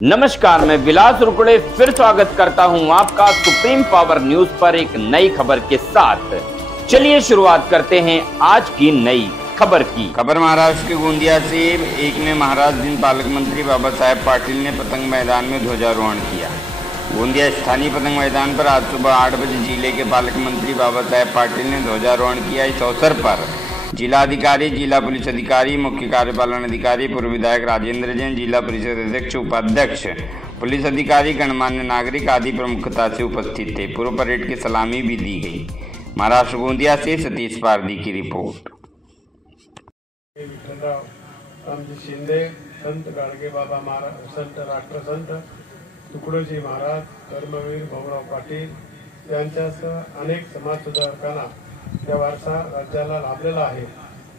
नमस्कार, मैं विलास रुकड़े फिर स्वागत करता हूं आपका सुप्रीम पावर न्यूज पर एक नई खबर के साथ। चलिए शुरुआत करते हैं आज की नई खबर की। खबर महाराष्ट्र के गोंदिया से। 1 में महाराष्ट्र दिन पालक मंत्री बाबा साहेब पाटिल ने पतंग मैदान में ध्वजारोहण किया। गोंदिया स्थानीय पतंग मैदान पर आज सुबह 8 बजे जिले के पालक मंत्री बाबा साहेब पाटिल ने ध्वजारोहण किया। इस अवसर पर जिलाधिकारी, जिला पुलिस अधिकारी, मुख्य कार्यपालन अधिकारी, पूर्व विधायक राजेंद्र जैन, जिला परिषद अध्यक्ष, उपाध्यक्ष, पुलिस अधिकारी, गणमान्य नागरिक आदि प्रमुखता से उपस्थित थे। पूर्व परेड की सलामी भी दी गई। महाराष्ट्र गोंदिया से सतीश पारदी की रिपोर्ट। रामजी शिंदे, संत गाडगे बाबा महाराज, संत राष्ट्रसंत तुकडोजी महाराज, कर्मवीर भाऊराव पाटील यांच्यासह अनेक समाजसुधारकांना या वारसा राज्याला लाभलेला आहे।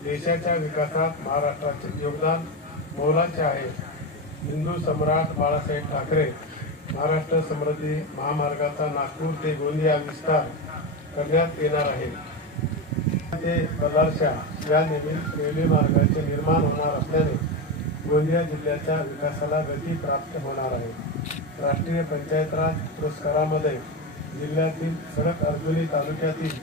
देशाच्या विकासात महाराष्ट्राचे योगदान मोलाचे आहे। हिंदू सम्राट बाळासाहेब ठाकरे महाराष्ट्र समृद्धी महामार्गाचा नागपूर ते गोंदिया विस्तार करण्यात येणार आहे। ते बलारशा या रेल्वे मार्गाचे निर्माण होणार असल्याने गोंदिया जिल्ह्याच्या विकासाला गती प्राप्त होणार आहे। राष्ट्रीय पंचायत राज पुरस्कारामध्ये जिल्ह्यातील सडक अर्जुनी तालुक्यातील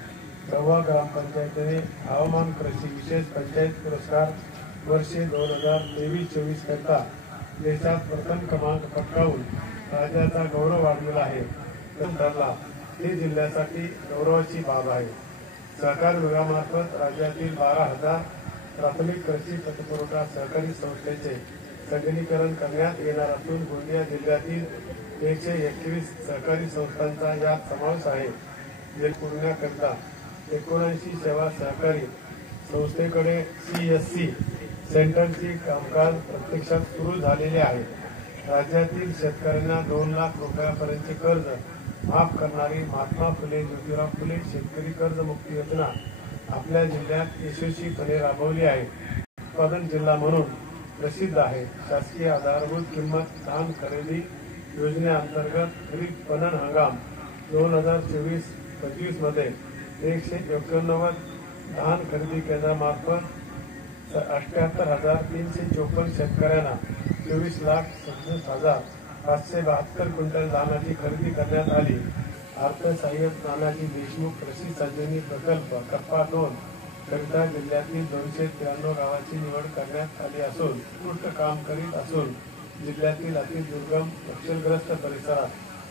प्रवा ग्रामपंचायतीने हवामान कृषी विशेष पंचायत पुरस्कार वर्षे 2023-24 करता देशात प्रथम क्रमांक पटकावून राज्याचा गौरव वाढविला आहे। ठरला ही जिल्ह्यासाठी गौरवाची बाब आहे। सहकार विभागामार्फत राज्यातील 12,000 प्राथमिक कृषी पतपुरवठा सहकारी संस्थेचे संगणकीकरण करण्यात येणार असून गोंदिया जिल्ह्यातील 121 सहकारी संस्थांचा यात समावेश आहे। पूर्णकर्ता 79 सेवा सहकारी संस्थेकडे CSC सेंटरची कामकाज प्रत्यक्षात सुरू झालेले आहे। राज्यातील शेतकऱ्यांना 2 लाख रुपयापर्यंतचे कर्ज माफ करणारी महात्मा फुले ज्योतिराव फुले शेतकरी कर्जमुक्ती योजना आपल्या जिल्ह्यात यशस्वीपणे राबवली आहे। उत्पादन जिल्हा म्हणून प्रसिद्ध आहे। शासकीय आधारभूत किंमत धान खरेदी योजनेअंतर्गत खरीप पणन हंगाम 2024-25 मध्ये 189 धान खरेदी केंद्रामार्फत 78,354 शेतकऱ्यांना 24,67,572 क्विंटल धानाची खरेदी करण्यात आली। अर्थसहाय्य नानाजी देशमुख कृषी संजीवनी प्रकल्प टप्पा 2 करिता जिल्ह्यातील 293 गावाची निवड करण्यात आली असून उत्कृष्ट काम करीत असून जिल्ह्यातील अतिदुर्गम नक्षलग्रस्त परिसरात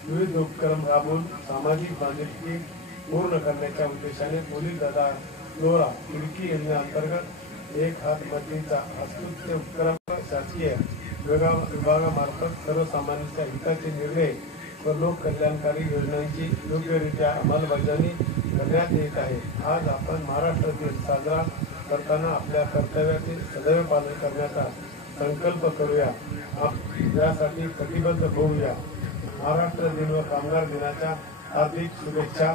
विविध उपक्रम राबवून सामाजिक बांधिलकी पूर्ण करण्याच्या उद्देशाने पोलीस दादा लोरा खिडकी योजनेअंतर्गत एक हात मदतीचा अस्कृत्य उपक्रम शासकीय विभागामार्फत सर्वसामान्यांच्या हिताचे निर्णय व लोक कल्याणकारी योजनांची योग्यरित्या अंमलबजावणी करण्यात येत आहे। आज आपण महाराष्ट्र दिन साजरा करताना आपल्या कर्तव्याचे सदैव पालन करण्याचा संकल्प करूया। यासाठी कटिबद्ध होऊया। महाराष्ट्र दिन व कामगार दिनाच्या हार्दिक शुभेच्छा।